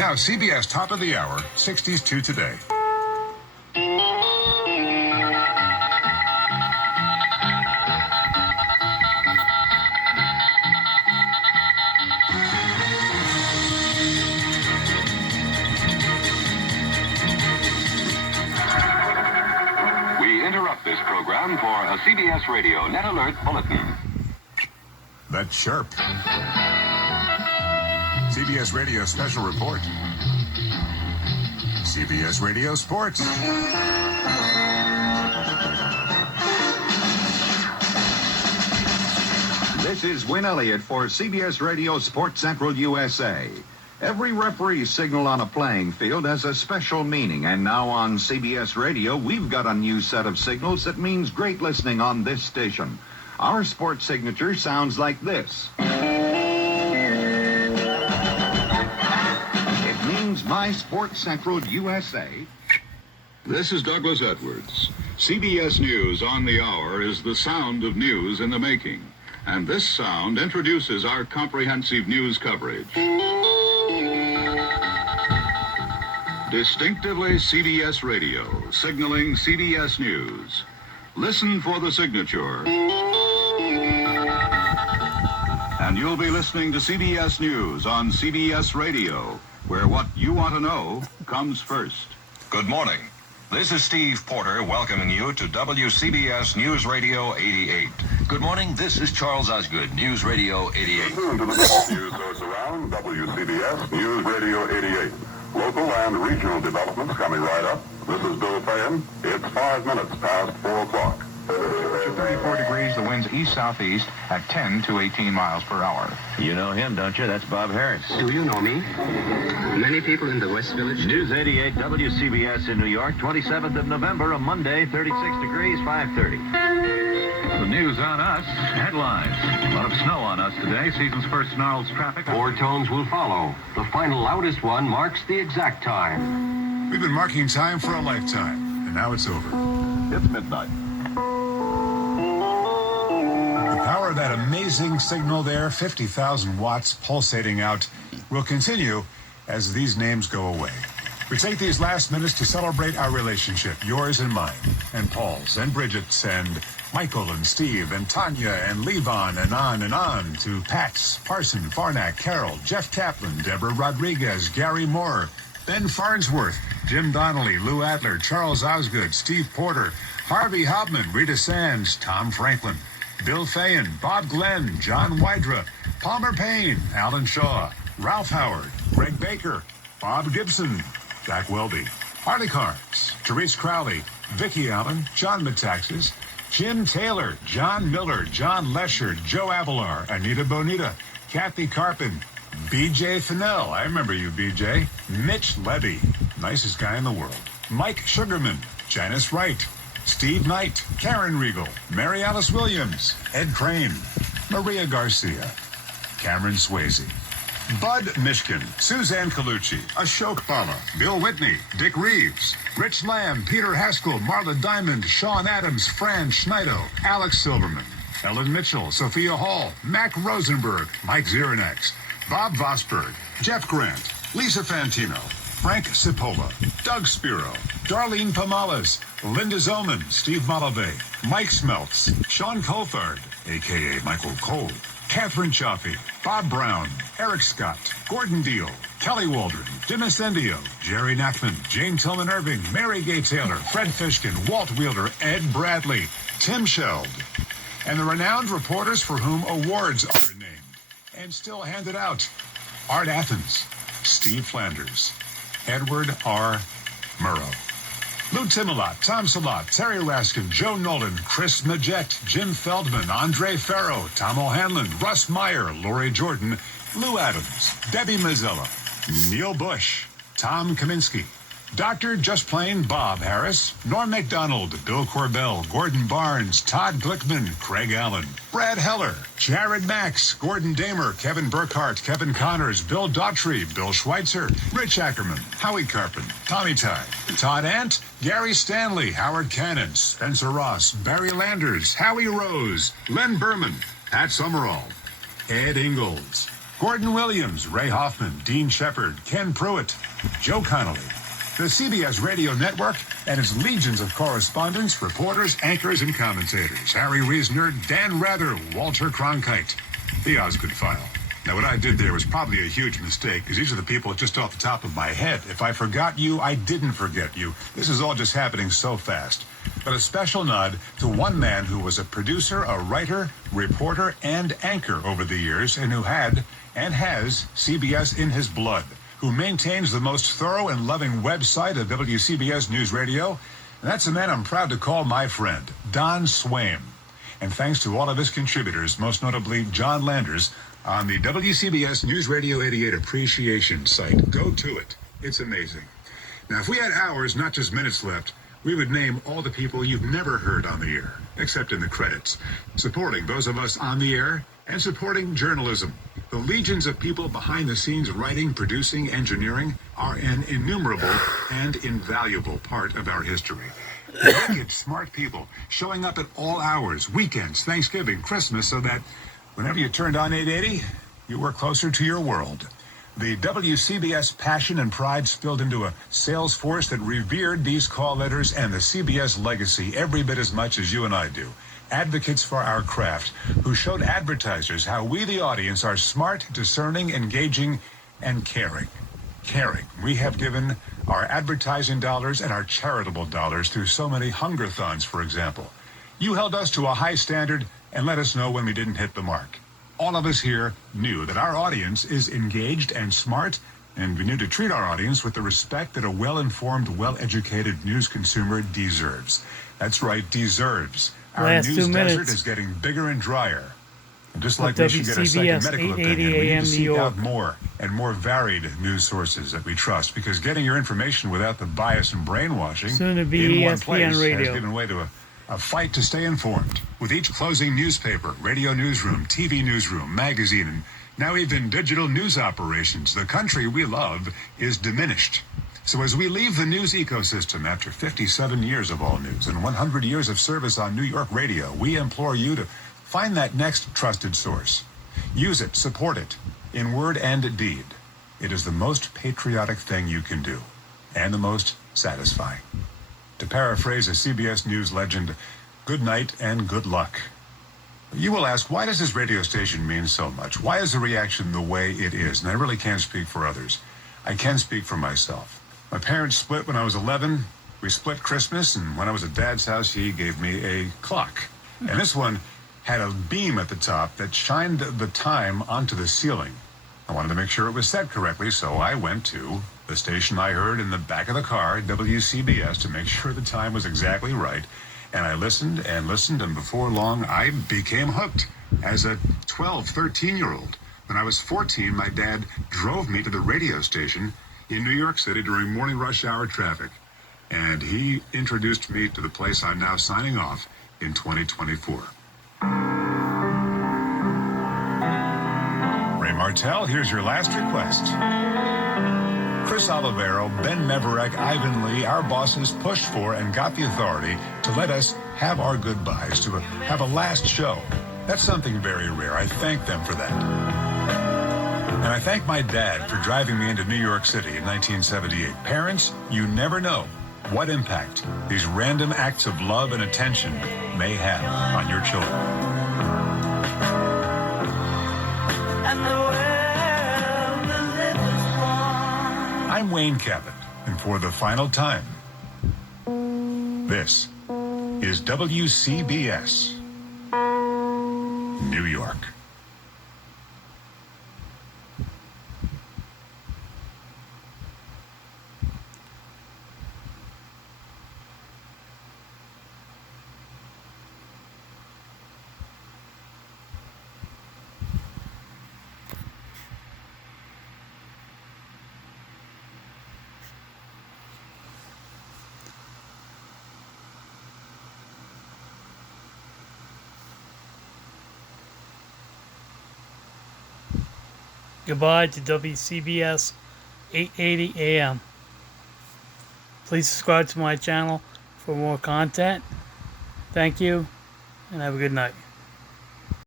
Now, CBS Top of the Hour, 60s to today. We interrupt this program for a CBS Radio Net Alert Bulletin. That's sharp. CBS Radio Special Report. CBS Radio Sports. This is Win Elliott for CBS Radio Sports Central USA. Every referee signal on a playing field has a special meaning, and now on CBS Radio, we've got a new set of signals that means great listening on this station. Our sports signature sounds like this. It means My Sports Central USA. This is Douglas Edwards. CBS News on the Hour is the sound of news in the making. And this sound introduces our comprehensive news coverage. Distinctively CBS Radio, signaling CBS News. Listen for the signature. And you'll be listening to CBS News on CBS Radio, where what you want to know comes first. Good morning. This is Steve Porter welcoming you to WCBS News Radio 88. Good morning. This is Charles Osgood, News Radio 88. Listen to the best news source around WCBS News Radio 88. Local and regional developments coming right up. This is Bill Fayen. It's 5 minutes past 4 o'clock. To 34 degrees, the wind's east-southeast at 10 to 18 miles per hour. You know him, don't you? That's Bob Harris. Do you know me? Many people in the West Village. News 88 WCBS in New York, 27th of November, a Monday, 36 degrees, 5:30. The news on us, headlines. A lot of snow on us today. Season's first snarls traffic. 4 tones will follow. The final loudest one marks the exact time. We've been marking time for a lifetime, and now it's over. It's midnight. The power of that amazing signal there, 50,000 watts pulsating out, will continue as these names go away. We take these last minutes to celebrate our relationship, yours and mine, and Paul's, and Bridget's, and Michael, and Steve, and Tanya, and Levon, and on, to Pat's, Parson, Farnack, Carol, Jeff Kaplan, Deborah Rodriguez, Gary Moore, Ben Farnsworth, Jim Donnelly, Lou Adler, Charles Osgood, Steve Porter, Harvey Hauptman, Rita Sands, Tom Franklin, Bill Fayen, Bob Glenn, John Wydra, Palmer Payne, Alan Shaw, Ralph Howard, Greg Baker, Bob Gibson, Jack Welby, Harley Carnes, Therese Crowley, Vicki Allen, John Metaxas, Jim Taylor, John Miller, John Lesher, Joe Avalar, Anita Bonita, Kathy Carpin, BJ Fennell, I remember you, BJ, Mitch Levy, nicest guy in the world, Mike Sugarman, Janice Wright, Steve Knight, Karen Riegel, Mary Alice Williams, Ed Crane, Maria Garcia, Cameron Swayze, Bud Mishkin, Suzanne Colucci, Ashok Bala, Bill Whitney, Dick Reeves, Rich Lamb, Peter Haskell, Marla Diamond, Sean Adams, Fran Schneido, Alex Silverman, Ellen Mitchell, Sophia Hall, Mac Rosenberg, Mike Zirinax, Bob Vosberg, Jeff Grant, Lisa Fantino, Frank Cipolla, Doug Spiro, Darlene Pomales, Linda Zoman, Steve Malave, Mike Smeltz, Sean Coulthard, a.k.a. Michael Cole, Catherine Chaffee, Bob Brown, Eric Scott, Gordon Deal, Kelly Waldron, Dennis Endio, Jerry Nachman, Jane Tillman Irving, Mary Gay Taylor, Fred Fishkin, Walt Wielder, Ed Bradley, Tim Sheld, and the renowned reporters for whom awards are named and still handed out. Art Athens, Steve Flanders, Edward R. Murrow, Lou Timolot, Tom Salat, Terry Raskin, Joe Nolan, Chris Majette, Jim Feldman, Andre Farrow, Tom O'Hanlon, Russ Meyer, Lori Jordan, Lou Adams, Debbie Mazzella, Neil Bush, Tom Kaminsky, Dr. Just Plain Bob Harris, Norm MacDonald, Bill Corbell, Gordon Barnes, Todd Glickman, Craig Allen, Brad Heller, Jared Max, Gordon Damer, Kevin Burkhart, Kevin Connors, Bill Daughtry, Bill Schweitzer, Rich Ackerman, Howie Carpin, Tommy Tye, Todd Ant, Gary Stanley, Howard Cannon, Spencer Ross, Barry Landers, Howie Rose, Len Berman, Pat Summerall, Ed Ingalls, Gordon Williams, Ray Hoffman, Dean Shepard, Ken Pruitt, Joe Connolly. The CBS Radio Network and its legions of correspondents, reporters, anchors, and commentators. Harry Reisner, Dan Rather, Walter Cronkite. The Osgood File. Now, what I did there was probably a huge mistake, because these are the people just off the top of my head. If I forgot you, I didn't forget you. This is all just happening so fast. But a special nod to one man who was a producer, a writer, reporter, and anchor over the years, and who had and has CBS in his blood, who maintains the most thorough and loving website of WCBS News Radio. And that's a man I'm proud to call my friend, Don Swaim. And thanks to all of his contributors, most notably John Landers, on the WCBS News Radio 88 Appreciation site. Go to it. It's amazing. Now, if we had hours, not just minutes left, we would name all the people you've never heard on the air, except in the credits, supporting those of us on the air and supporting journalism. The legions of people behind the scenes writing, producing, engineering are an innumerable and invaluable part of our history. Wicked, smart people showing up at all hours, weekends, Thanksgiving, Christmas, so that whenever you turned on 880, you were closer to your world. The WCBS passion and pride spilled into a sales force that revered these call letters and the CBS legacy every bit as much as you and I do. Advocates for our craft who showed advertisers how we, the audience, are smart, discerning, engaging, and caring. Caring. We have given our advertising dollars and our charitable dollars through so many hungerthons, for example. You held us to a high standard and let us know when we didn't hit the mark. All of us here knew that our audience is engaged and smart, and we knew to treat our audience with the respect that a well-informed, well-educated news consumer deserves. That's right, deserves. Our Last news 2 desert minutes. is getting bigger and drier. And just like With we should get a second WCBS, medical 880 opinion, we need AM to New seek York. out more and more varied news sources that we trust, because getting your information without the bias and brainwashing Soon to be in one ESPN place Radio. has given way to a fight to stay informed. With each closing newspaper, radio newsroom, TV newsroom, magazine, and now even digital news operations, the country we love is diminished. So as we leave the news ecosystem after 57 years of all news and 100 years of service on New York radio, we implore you to find that next trusted source. Use it, support it, in word and deed. It is the most patriotic thing you can do, and the most satisfying. To paraphrase a CBS News legend, good night and good luck. You will ask, why does this radio station mean so much? Why is the reaction the way it is? And I really can't speak for others. I can speak for myself. My parents split when I was 11. We split Christmas, and when I was at Dad's house, he gave me a clock. And this one had a beam at the top that shined the time onto the ceiling. I wanted to make sure it was set correctly, so I went to the station I heard in the back of the car, WCBS, to make sure the time was exactly right. And I listened and listened, and before long, I became hooked as a 12, 13-year-old. When I was 14, my dad drove me to the radio station in New York City during morning rush hour traffic. And he introduced me to the place I'm now signing off in 2024. Ray Martell, here's your last request. Chris Olivero, Ben Meverek, Ivan Lee, our bosses pushed for and got the authority to let us have our goodbyes, to have a last show. That's something very rare. I thank them for that. And I thank my dad for driving me into New York City in 1978. Parents, you never know what impact these random acts of love and attention may have on your children. I'm Wayne Cabot, and for the final time, this is WCBS, New York. Goodbye to WCBS 880 AM. Please subscribe to my channel for more content. Thank you, and have a good night.